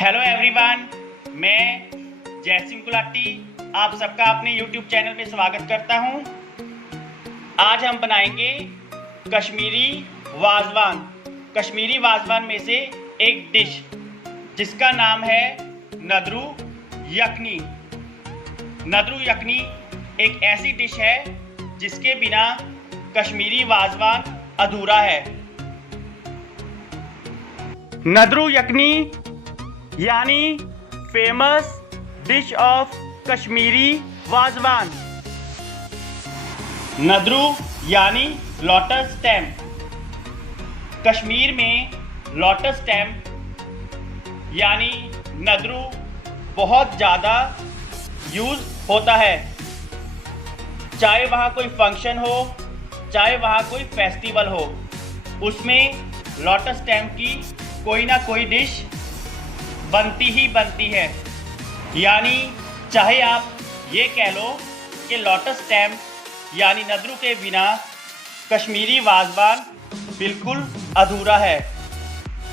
Hello everyone, मैं जयसिंह गुलाटी आप सबका अपने YouTube चैनल में स्वागत करता हूं। आज हम बनाएंगे कश्मीरी वाजवान। कश्मीरी वाजवान में से एक डिश जिसका नाम है नदरू यखनी। नदरू यखनी एक ऐसी डिश है जिसके बिना कश्मीरी वाजवान अधूरा है। नदरू यखनी यानी famous dish of Kashmiri Wazwan. Nadru यानी लोटस स्टेम। कश्मीर में लोटस स्टेम यानी नदरू बहुत ज़्यादा यूज़ होता है। चाहे वहाँ कोई फंक्शन हो, चाहे वहाँ कोई फेस्टिवल हो, उसमें लोटस स्टेम की कोई ना कोई डिश बनती ही बनती है। यानी चाहे आप ये कह लो कि लोटस स्टेम यानी नदरू के बिना कश्मीरी वाजवान बिल्कुल अधूरा है।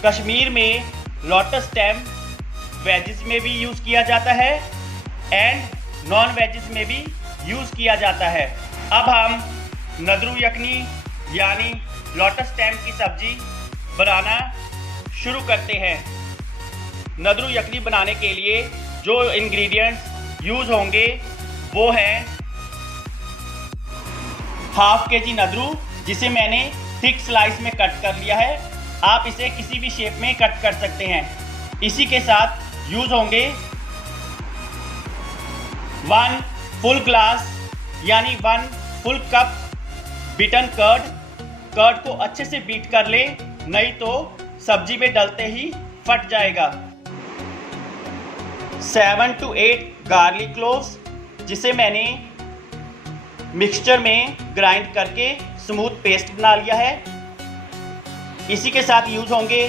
कश्मीर में लोटस स्टेम वेजिस में भी यूज़ किया जाता है एंड नॉन वेजिस में भी यूज़ किया जाता है। अब हम नदरू यखनी यानी लोटस स्टेम की सब्जी बनाना शुरू करते हैं। नदरू यखनी बनाने के लिए जो इंग्रेडिएंट्स यूज़ होंगे वो हैं हाफ के जी नदरू, जिसे मैंने थिक स्लाइस में कट कर लिया है। आप इसे किसी भी शेप में कट कर सकते हैं। इसी के साथ यूज़ होंगे 1 फुल ग्लास यानी 1 full cup beaten curd. Curd को अच्छे से बीट कर ले, नहीं तो सब्जी में डलते ही फट जाएगा। 7 to 8 गार्लिक क्लोव्स, जिसे मैंने मिक्सचर में ग्राइंड करके स्मूथ पेस्ट बना लिया है। इसी के साथ यूज होंगे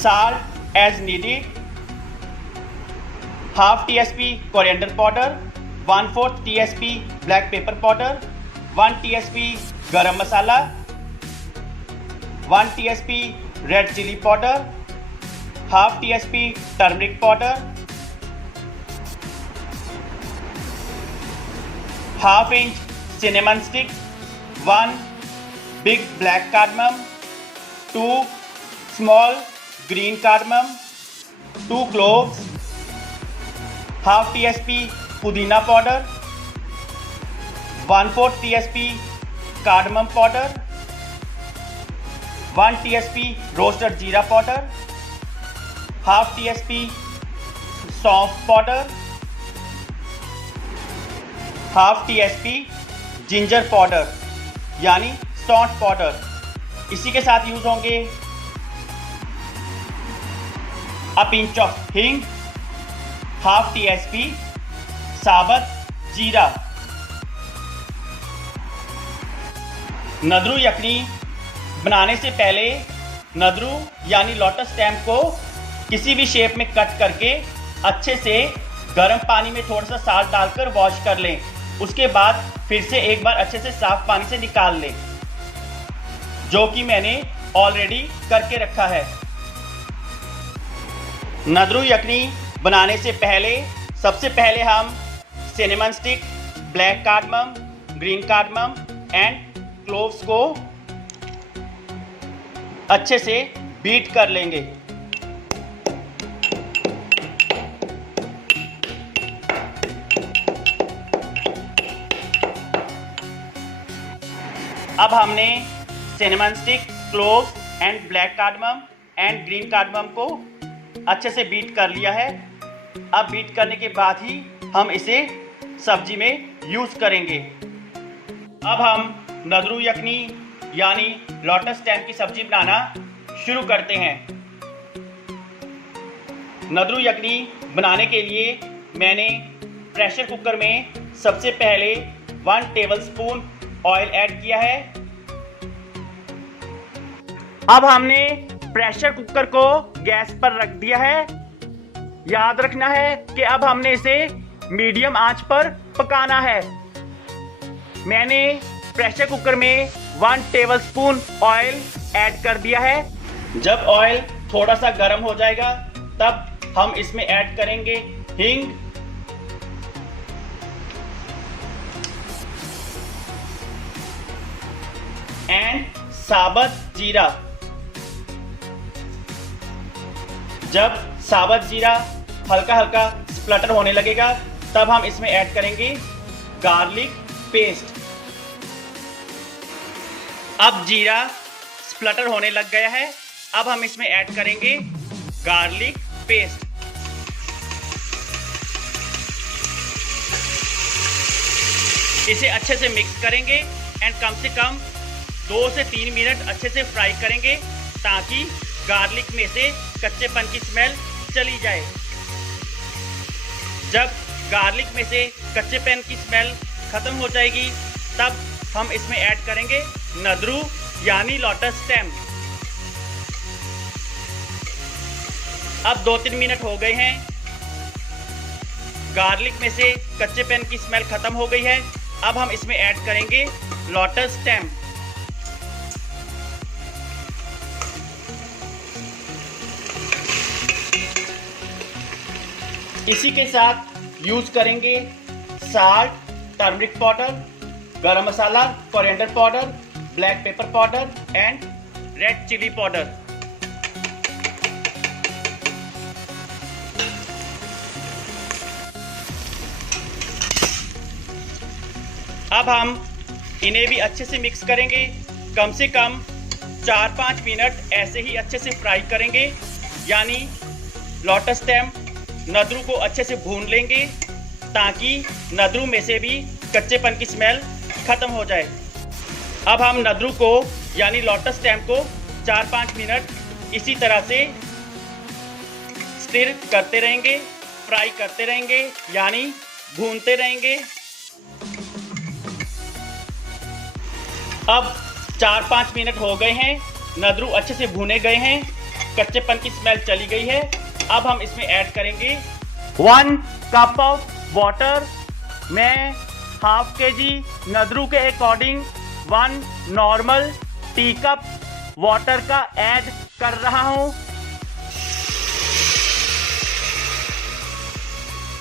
salt as needed, half TSP coriander powder, 1/4 TSP black pepper powder, 1 TSP garam masala, 1 TSP red chilli powder, half TSP turmeric powder, half inch cinnamon stick, 1 big black cardamom, 2 small green cardamom, 2 cloves, half TSP पुदीना powder, 1/4 TSP cardamom powder, 1 TSP roasted जीरा powder, half TSP सौंफ powder, half TSP ginger powder यानी सौंठ powder. इसी के साथ use होंगे a pinch of हिंग, हाफ टीएसपी साबुत जीरा। नदरू यखनी बनाने से पहले नदरू यानी लोटस स्टेम को किसी भी शेप में कट करके अच्छे से गर्म पानी में थोड़ा सा साल्ट डालकर वॉश कर लें। उसके बाद फिर से एक बार अच्छे से साफ पानी से निकाल लें, जो कि मैंने ऑलरेडी करके रखा है। नदरू यखनी बनाने से पहले सबसे पहले हम cinnamon stick, black cardamom, green cardamom and cloves को अच्छे से बीट कर लेंगे। अब हमने cinnamon stick, cloves and black cardamom and green cardamom को अच्छे से बीट कर लिया है। अब बीट करने के बाद ही हम इसे सब्जी में यूज़ करेंगे। अब हम नदरू यखनी यानी लोटस स्टेम की सब्जी बनाना शुरू करते हैं। नदरू यखनी बनाने के लिए मैंने प्रेशर कुकर में सबसे पहले 1 टेबलस्पून ऑयल ऐड किया है। अब हमने प्रेशर कुकर को गैस पर रख दिया है। याद रखना है कि अब हमने इसे मीडियम आंच पर पकाना है। मैंने प्रेशर कुकर में 1 टेबलस्पून ऑयल ऐड कर दिया है। जब ऑयल थोड़ा सा गर्म हो जाएगा तब हम इसमें ऐड करेंगे हींग, एंड साबुत जीरा। जब साबुत जीरा हल्का हल्का स्प्लटर होने लगेगा तब हम इसमें ऐड करेंगे गार्लिक पेस्ट। अब जीरा स्प्लटर होने लग गया है, अब हम इसमें ऐड करेंगे गार्लिक पेस्ट। इसे अच्छे से मिक्स करेंगे एंड कम से कम 2 से 3 मिनट अच्छे से फ्राई करेंगे ताकि गार्लिक में से कच्चेपन की स्मेल चली जाए। जब गार्लिक में से कच्चेपन की स्मेल खत्म हो जाएगी तब हम इसमें ऐड करेंगे नद्रू यानी लोटस स्टेम। अब 2-3 मिनट हो गए हैं, गार्लिक में से कच्चेपन की स्मेल खत्म हो गई है। अब हम इसमें ऐड करेंगे लोटस स्टेम। इसी के साथ यूज करेंगे salt, turmeric powder, garam masala, coriander powder, black pepper powder and red chilli powder. अब हम इन्हें भी अच्छे से मिक्स करेंगे, कम से कम 4-5 मिनट ऐसे ही अच्छे से फ्राई करेंगे, यानी लोटस स्टेम नद्रू को अच्छे से भून लेंगे ताकि नद्रू में से भी कच्चेपन की स्मेल खत्म हो जाए। अब हम नद्रू को यानी लोटस स्टेम को 4-5 मिनट इसी तरह से स्टिर करते रहेंगे, फ्राई करते रहेंगे, यानी भूनते रहेंगे। अब 4-5 मिनट हो गए हैं, नद्रू अच्छे से भुने गए हैं, कच्चेपन की स्मेल चली गई है। अब हम इसमें ऐड करेंगे 1 कप ऑफ वाटर। मैं हाफ केजी नद्रू के according 1 normal tea cup water का ऐड कर रहा हूं।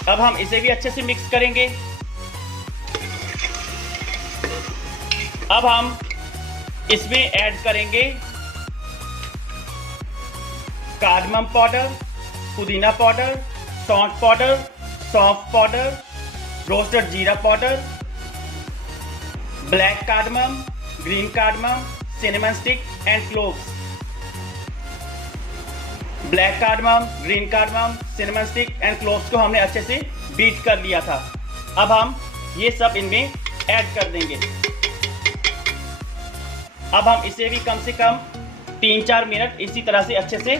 अब हम इसे भी अच्छे से मिक्स करेंगे। अब हम इसमें ऐड करेंगे कार्डमम पाउडर, पुदीना पाउडर, सौंठ पाउडर, सौंफ पाउडर, रोस्टेड जीरा powder, black cardamom, green cardamom, cinnamon stick and cloves. Black cardamom, green cardamom, cinnamon stick and cloves को हमने अच्छे से बीट कर लिया था। अब हम ये सब इनमें ऐड कर देंगे। अब हम इसे भी कम से कम 3-4 मिनट इसी तरह से अच्छे से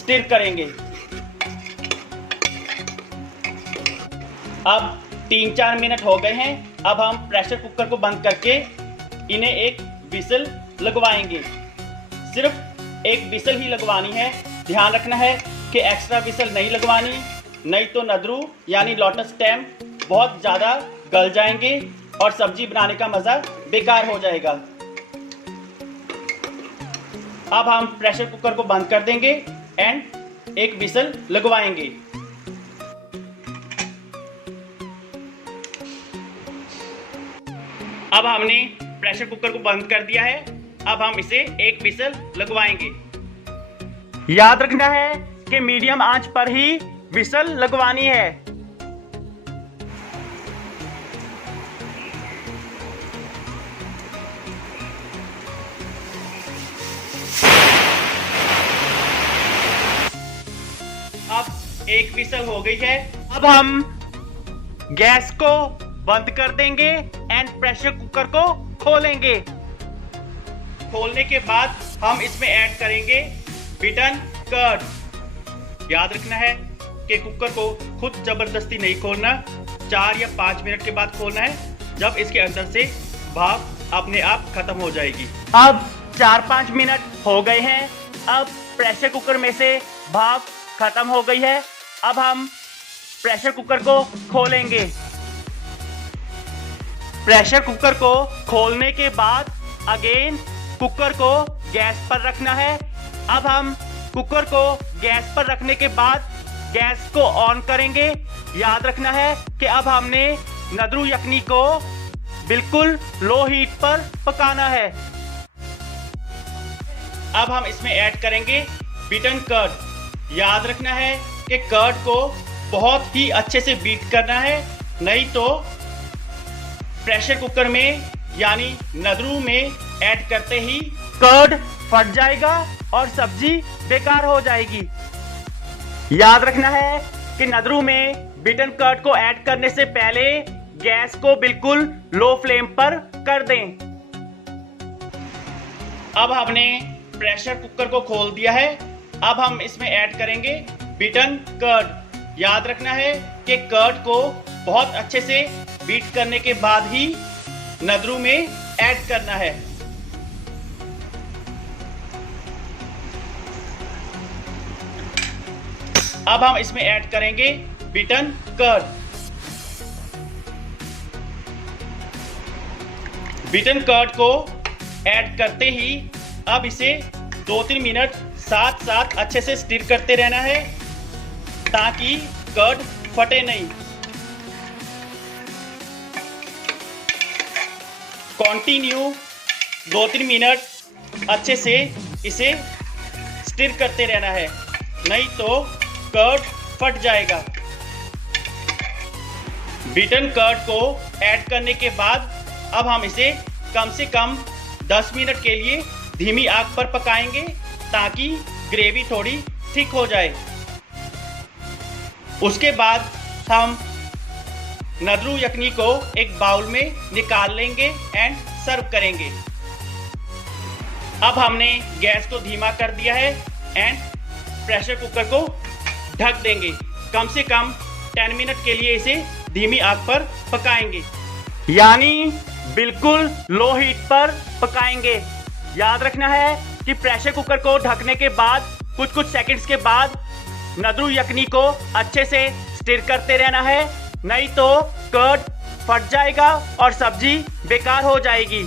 स्टिर करेंगे। अब 3-4 मिनट हो गए हैं, अब हम प्रेशर कुकर को बंद करके इन्हें एक विसल लगवाएंगे। सिर्फ एक विसल ही लगवानी है, ध्यान रखना है कि एक्स्ट्रा विसल नहीं लगवानी, नहीं तो नद्रू यानी लोटस स्टेम बहुत ज़्यादा गल जाएंगे और सब्जी बनाने का मज़ा बेकार हो जाएगा। अब हम प्रेशर कुकर को बंद कर देंगे एंड एक विसल लगवाएंगे। अब हमने प्रेशर कुकर को बंद कर दिया है, अब हम इसे एक विसल लगवाएंगे। याद रखना है कि मीडियम आंच पर ही विसल लगवानी है। अब एक विसल हो गई है, अब हम गैस को बंद कर देंगे एंड प्रेशर कुकर को खोलेंगे। खोलने के बाद हम इसमें ऐड करेंगे बीटन कर्ड। याद रखना है कि कुकर को खुद जबरदस्ती नहीं खोलना, 4 या 5 मिनट के बाद खोलना है, जब इसके अंदर से भाप अपने आप खत्म हो जाएगी। अब 4-5 मिनट हो गए हैं, अब प्रेशर कुकर में से भाप खत्म हो गई है। अब हम प्रेशर कुकर को खोलेंगे। प्रेशर कुकर को खोलने के बाद अगेन कुकर को गैस पर रखना है अब हम कुकर को गैस पर रखने के बाद गैस को ऑन करेंगे। याद रखना है कि अब हमने नदरू यखनी को बिल्कुल लो हीट पर पकाना है। अब हम इसमें ऐड करेंगे बीटन कर्ड। याद रखना है कि कर्ड को बहुत ही अच्छे से बीट करना है, नहीं तो प्रेशर कुकर में यानी नदरू में ऐड करते ही कर्ड फट जाएगा और सब्जी बेकार हो जाएगी। याद रखना है कि नदरू में बीटन कर्ड को ऐड करने से पहले गैस को बिल्कुल लो फ्लेम पर कर दें। अब हमने प्रेशर कुकर को खोल दिया है। अब हम इसमें ऐड करेंगे बीटन कर्ड। याद रखना है कि कर्ड को बहुत अच्छे से बीट करने के बाद ही नदरू में ऐड करना है। अब हम इसमें ऐड करेंगे बीटन कर्ड। बीटन कर्ड को ऐड करते ही अब इसे 2-3 मिनट साथ साथ अच्छे से स्टिर करते रहना है ताकि कर्ड फटे नहीं। कंटिन्यू 2-3 मिनट अच्छे से इसे स्टिर करते रहना है, नहीं तो कर्ड फट जाएगा। बीटन कर्ड को ऐड करने के बाद अब हम इसे कम से कम 10 मिनट के लिए धीमी आंच पर पकाएंगे ताकि ग्रेवी थोड़ी थिक हो जाए। उसके बाद हम नदरू यखनी को एक बाउल में निकाल लेंगे एंड सर्व करेंगे। अब हमने गैस को धीमा कर दिया है एंड प्रेशर कुकर को ढक देंगे। कम से कम 10 मिनट के लिए इसे धीमी आंच पर पकाएंगे, यानी बिल्कुल लो हीट पर पकाएंगे। याद रखना है कि प्रेशर कुकर को ढकने के बाद कुछ सेकंड्स के बाद नदरू यखनी को अच्छे से स्टिर करते रहना है, नहीं तो कर्ड फट जाएगा और सब्जी बेकार हो जाएगी।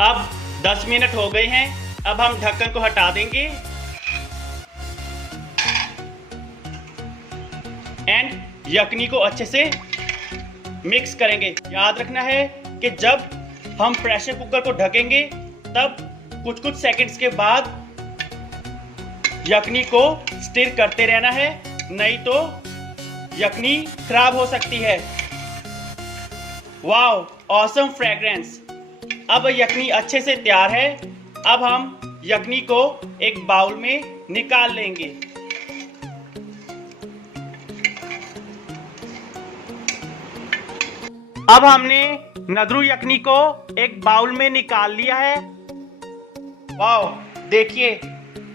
अब 10 मिनट हो गए हैं। अब हम ढक्कन को हटा देंगे एंड यखनी को अच्छे से मिक्स करेंगे। याद रखना है कि जब हम प्रेशर कुकर को ढकेंगे तब कुछ सेकंड्स के बाद यखनी को स्टिर करते रहना है, नहीं तो यखनी खराब हो सकती है। Wow, awesome fragrance. अब यखनी अच्छे से तैयार है। अब हम यखनी को एक बाउल में निकाल लेंगे। अब हमने नदरू यखनी को एक बाउल में निकाल लिया है। वाओ, देखिए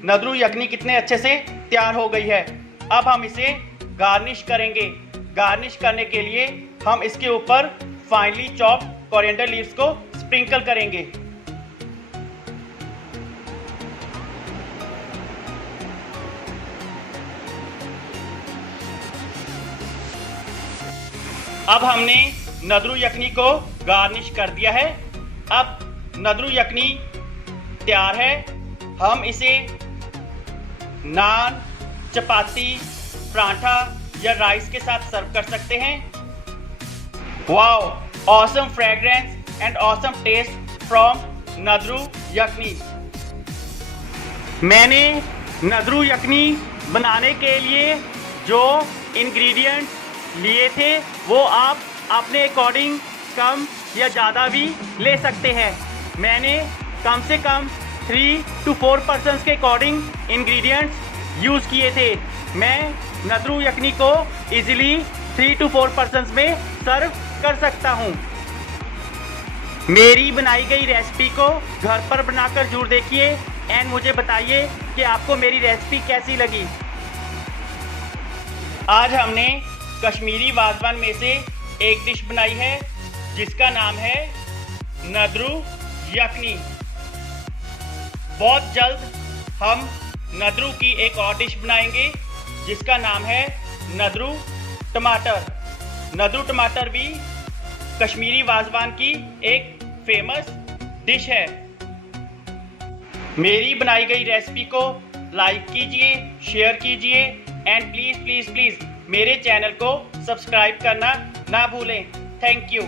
नदरू यखनी कितने अच्छे से तैयार हो गई है। अब हम इसे गार्निश करेंगे। गार्निश करने के लिए हम इसके ऊपर फाइनली चॉप कोरिएंडर लीव्स को स्प्रिंकल करेंगे। अब हमने नदरू यखनी को गार्निश कर दिया है। अब नदरू यखनी तैयार है। हम इसे नान, चपाती, पराठा या राइस के साथ सर्व कर सकते हैं। Wow, awesome fragrance and awesome taste from nadru yakhni. मैंने नदरू यखनी बनाने के लिए जो इंग्रेडिएंट्स लिए थे वो आप अपने अकॉर्डिंग कम या ज़्यादा भी ले सकते हैं। मैंने कम से कम 3 to 4 पर्सन्स के अकॉर्डिंग इंग्रेडिएंट्स यूज़ किए थे। मैं नदरू यखनी को इजीली 3 to 4 पर्सन्स में सर्व कर सकता हूँ। मेरी बनाई गई रेसिपी को घर पर बनाकर जरूर देखिए एंड मुझे बताइए कि आपको मेरी रेसिपी कैसी लगी। आज हमने कश्मीरी वाजवान में से एक डिश बनाई है जिसका नाम है नदरू यखनी। बहुत जल्द हम नदरू की एक और डिश बनाएंगे जिसका नाम है नदरू टमाटर। नदरू टमाटर भी कश्मीरी वाजवान की एक फेमस डिश है। मेरी बनाई गई रेसिपी को लाइक कीजिए, शेयर कीजिए एंड प्लीज़ प्लीज़ प्लीज़ मेरे चैनल को सब्सक्राइब करना ना भूलें। Thank you.